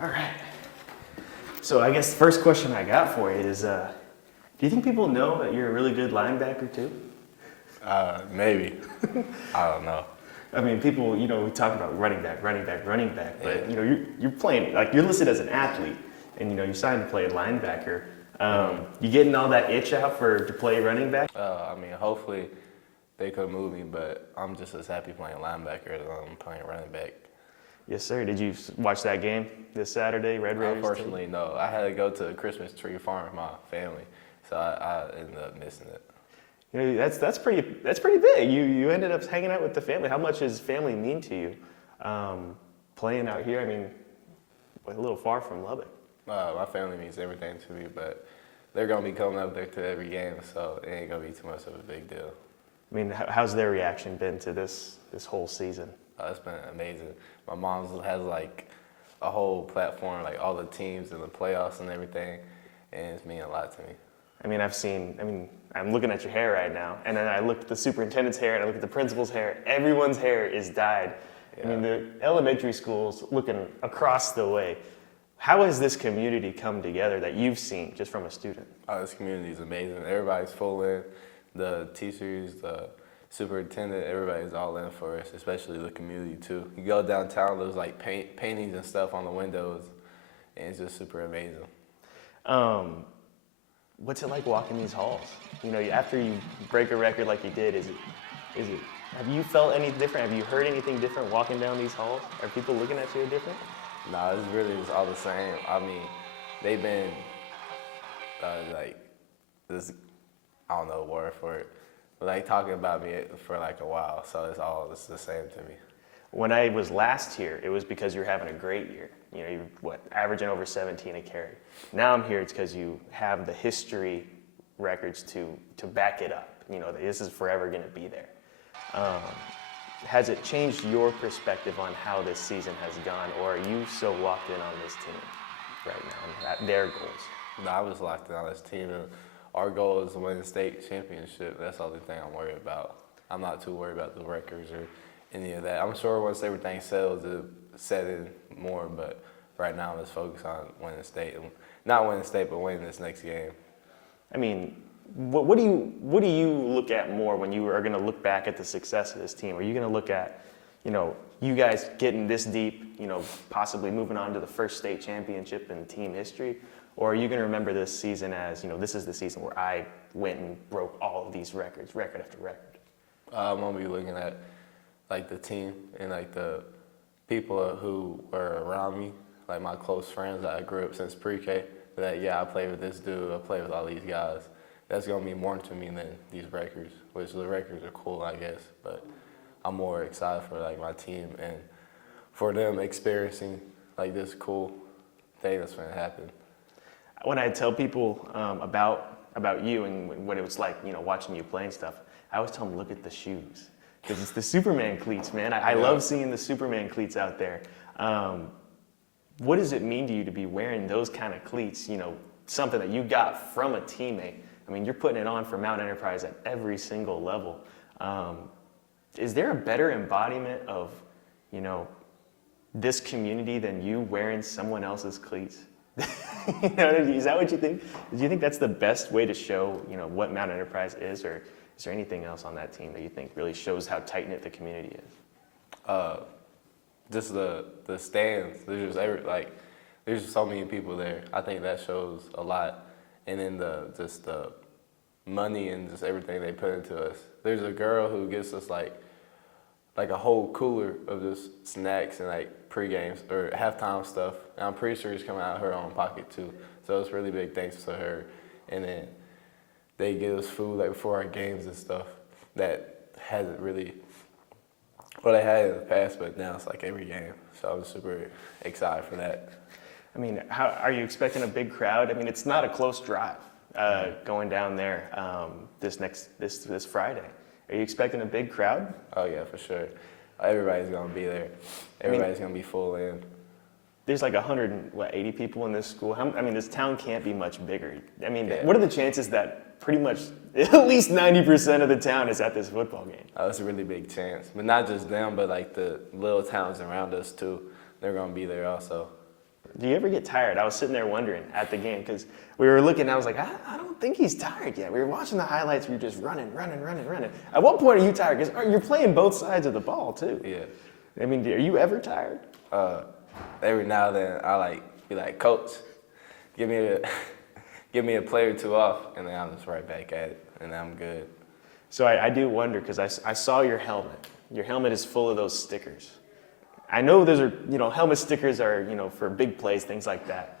All right. So I guess the first question I got for you is, do you think people know that you're a really good linebacker too? Maybe. I don't know. I mean, people, we talk about running back, but Yeah. you're playing, like you're listed as an athlete, and you're signed to play a linebacker. You getting all that itch out to play running back? Hopefully they could move me, but I'm just as happy playing linebacker as I'm playing running back. Yes, sir. Did you watch that game this Saturday, Red Raiders? Unfortunately, no. I had to go to a Christmas tree farm with my family, so I ended up missing it. That's pretty big. You ended up hanging out with the family. How much does family mean to you? Playing out here, I mean, a little far from Lubbock. My family means everything to me, but they're gonna be coming up there to every game, so it ain't gonna be too much of a big deal. I mean, how's their reaction been to this whole season? It's been amazing. My mom has like a whole platform, like all the teams and the playoffs and everything, and it's meaning a lot to me. I'm looking at your hair right now, and then I looked at the superintendent's hair, and I look at the principal's hair. Everyone's hair is dyed. Yeah. I mean, the elementary schools looking across the way. How has this community come together that you've seen just from a student? Oh, this community is amazing. Everybody's full in. The teachers, the superintendent, everybody's all in for us, especially the community too. You go downtown, there's like paintings and stuff on the windows, and it's just super amazing. What's it like walking these halls? After you break a record like you did, have you felt any different? Have you heard anything different walking down these halls? Are people looking at you different? Nah, it's really just all the same. I mean, they've been this, I don't know the word for it, but like talking about me for like a while, so it's the same to me. When I was last here, it was because you're having a great year. You're averaging over 17 a carry. Now I'm here, it's because you have the history records to back it up. This is forever going to be there. Has it changed your perspective on how this season has gone, or are you so locked in on this team right now and their goals? No, I was locked in on this team, and our goal is to win the state championship. That's the only thing I'm worried about. I'm not too worried about the records or any of that. I'm sure once everything settles, it'll set in more, but right now let's focus on winning the state. Not winning the state, but winning this next game. I mean, what do you look at more when you are going to look back at the success of this team? Are you going to look at, you guys getting this deep, possibly moving on to the first state championship in team history? Or are you going to remember this season as, this is the season where I went and broke all of these records, record after record? I'm going to be looking at like the team and like the people who were around me, like my close friends that I grew up since pre-K, that I played with this dude, I played with all these guys. That's going to mean more to me than these records, which the records are cool, I guess, but I'm more excited for like my team and for them experiencing like this cool thing that's going to happen. When I tell people about you and what it was like, watching you play and stuff, I always tell them, look at the shoes. Because it's the Superman cleats, man. I love seeing the Superman cleats out there. What does it mean to you to be wearing those kind of cleats, something that you got from a teammate? I mean, you're putting it on for Mount Enterprise at every single level. Is there a better embodiment of, this community than you wearing someone else's cleats? Is that what you think? Do you think that's the best way to show, what Mount Enterprise is, or is there anything else on that team that you think really shows how tight-knit the community is? Just the stands. There's so many people there. I think that shows a lot. And then the money and just everything they put into us. There's a girl who gets us like a whole cooler of just snacks and like pre-games or halftime stuff. And I'm pretty sure it's coming out of her own pocket too. So it's really big thanks to her. And then they give us food like before our games and stuff that hasn't really, well, they had in the past, but now it's like every game. So I'm super excited for that. I mean, how are you expecting a big crowd? I mean, it's not a close drive going down there this Friday. Are you expecting a big crowd? Oh yeah, for sure. Everybody's gonna be there. Everybody's gonna be full in. There's like 180 people in this school. This town can't be much bigger. I mean, Yeah. What are the chances that pretty much at least 90% of the town is at this football game? Oh, it's a really big chance. But not just them, but like the little towns around us too. They're gonna be there also. Do you ever get tired? I was sitting there wondering at the game because we were looking. I was like, I don't think he's tired yet. We were watching the highlights. We were just running. At what point are you tired? Because you're playing both sides of the ball too. Yeah. I mean, are you ever tired? Every now and then I be like, Coach, give me a play or two off, and then I'm just right back at it, and then I'm good. So I do wonder because I saw your helmet. Your helmet is full of those stickers. I know those are, helmet stickers are, for big plays, things like that.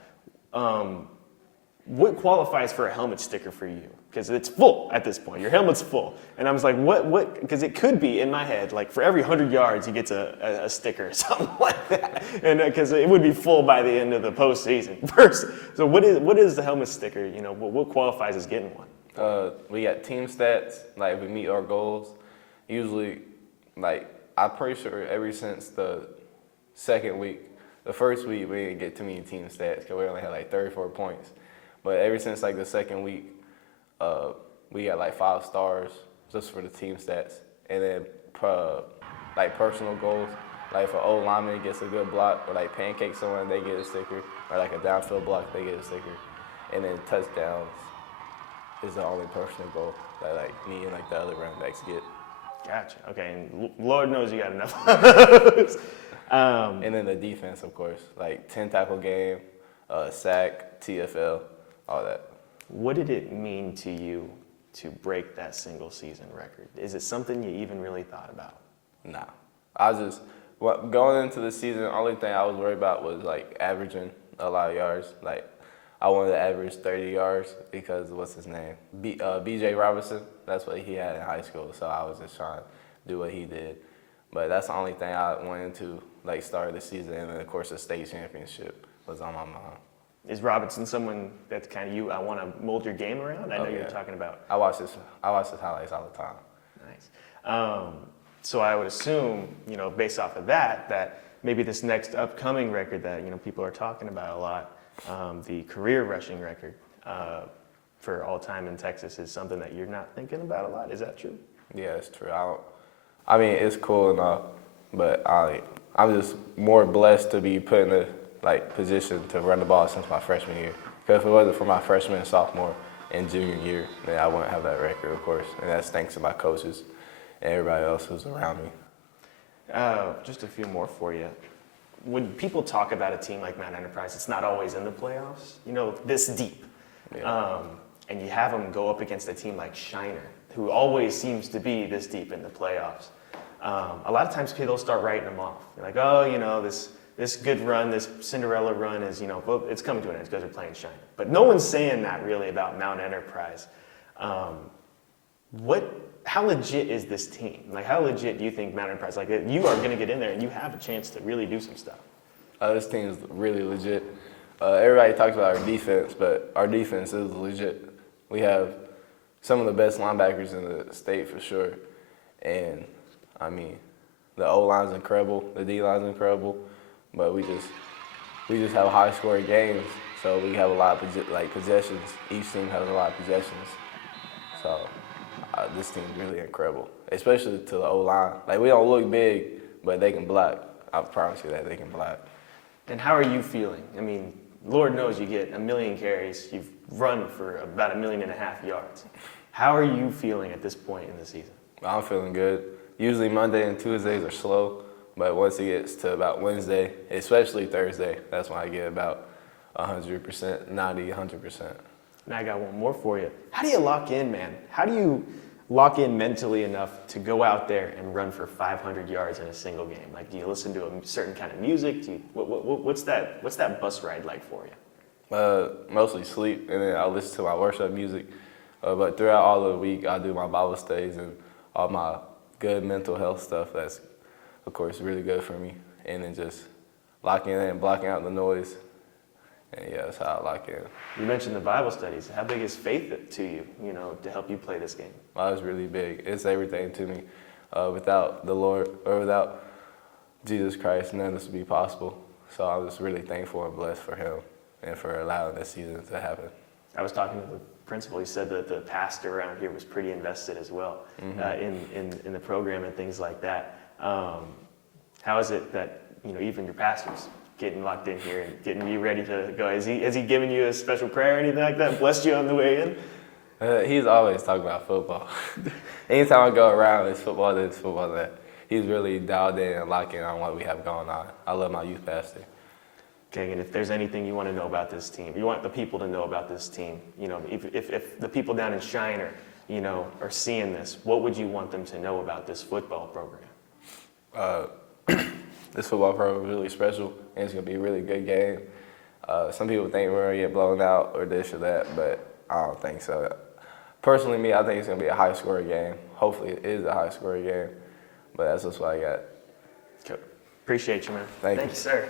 What qualifies for a helmet sticker for you? Because it's full at this point. Your helmet's full. And I was like, what? Because it could be in my head, like for every 100 yards, he gets a sticker or something like that. And because it would be full by the end of the postseason. First, so what is the helmet sticker? What qualifies as getting one? We got team stats, like if we meet our goals. Usually, I'm pretty sure ever since the second week, the first week we didn't get too many team stats because we only had 34 points. But ever since the second week, we got 5 stars just for the team stats. And then personal goals, if an old lineman gets a good block or pancake someone, they get a sticker. Or a downfield block, they get a sticker. And then touchdowns is the only personal goal that me and the other running backs get. Gotcha. Okay, and Lord knows you got enough of those. And then the defense, of course, 10 tackle game, sack, TFL, all that. What did it mean to you to break that single season record? Is it something you even really thought about? Nah. I just, going into the season, the only thing I was worried about was averaging a lot of yards. I wanted to average 30 yards because what's his name? B.J. Robinson. That's what he had in high school. So I was just trying to do what he did. But that's the only thing I wanted to start the season. And then of course the state championship was on my mind. Is Robinson someone that's kind of you? I want to mold your game around. I know you're talking about. I watch his highlights all the time. Nice. So I would assume, based off of that maybe this next upcoming record that people are talking about a lot. The career rushing record for all time in Texas is something that you're not thinking about a lot. Is that true? Yeah, it's true. I mean, it's cool enough, but I'm just more blessed to be put in a position to run the ball since my freshman year. Because if it wasn't for my freshman, sophomore, and junior year, then I wouldn't have that record, of course. And that's thanks to my coaches and everybody else who's around me. Just a few more for you. When people talk about a team like Mount Enterprise, it's not always in the playoffs, this deep. Yeah. And you have them go up against a team like Shiner, who always seems to be this deep in the playoffs. A lot of times people start writing them off. They're like, oh, this good run, this Cinderella run is, well, it's coming to an end because they're playing Shiner. But no one's saying that really about Mount Enterprise. How legit is this team? How legit do you think Mount Enterprise, you are going to get in there and you have a chance to really do some stuff? This team is really legit. Everybody talks about our defense, but our defense is legit. We have some of the best linebackers in the state for sure. And, the O-line's incredible, the D-line's incredible, but we just have high-scoring games, so we have a lot of possessions. Each team has a lot of possessions. So this team's really incredible, especially to the O-line. We don't look big, but they can block. I promise you that they can block. And how are you feeling? Lord knows you get 1 million carries. You've run for about 1.5 million yards. How are you feeling at this point in the season? I'm feeling good. Usually Monday and Tuesdays are slow, but once it gets to about Wednesday, especially Thursday, that's when I get about 100%, 90, 100%. And I got one more for you. How do you lock in, man? How do you lock in mentally enough to go out there and run for 500 yards in a single game? Do you listen to a certain kind of music? What's that bus ride like for you? Mostly sleep, and then I listen to my worship music. But throughout all of the week, I do my Bible studies and all my good mental health stuff. That's, of course, really good for me. And then just locking in and blocking out the noise. And yeah, that's how I lock in. You mentioned the Bible studies. How big is faith to you, to help you play this game? Well, it's really big. It's everything to me. Without the Lord, or without Jesus Christ, none of this would be possible. So I'm just really thankful and blessed for him and for allowing this season to happen. I was talking to the principal. He said that the pastor around here was pretty invested as well in the program and things like that. How is it that even your pastors getting locked in here and getting you ready to go? Has he given you a special prayer or anything like that? Blessed you on the way in? He's always talking about football. Anytime I go around, it's football this, football that. He's really dialed in and locked in on what we have going on. I love my youth pastor. Kaegan, if there's anything you want to know about this team, you want the people to know about this team, if the people down in Shiner, are seeing this, what would you want them to know about this football program? This football program is really special, and it's going to be a really good game. Some people think we're going to get blown out or this or that, but I don't think so. Personally, I think it's going to be a high-scoring game. Hopefully it is a high-scoring game, but that's just what I got. Appreciate you, man. Thank you, sir.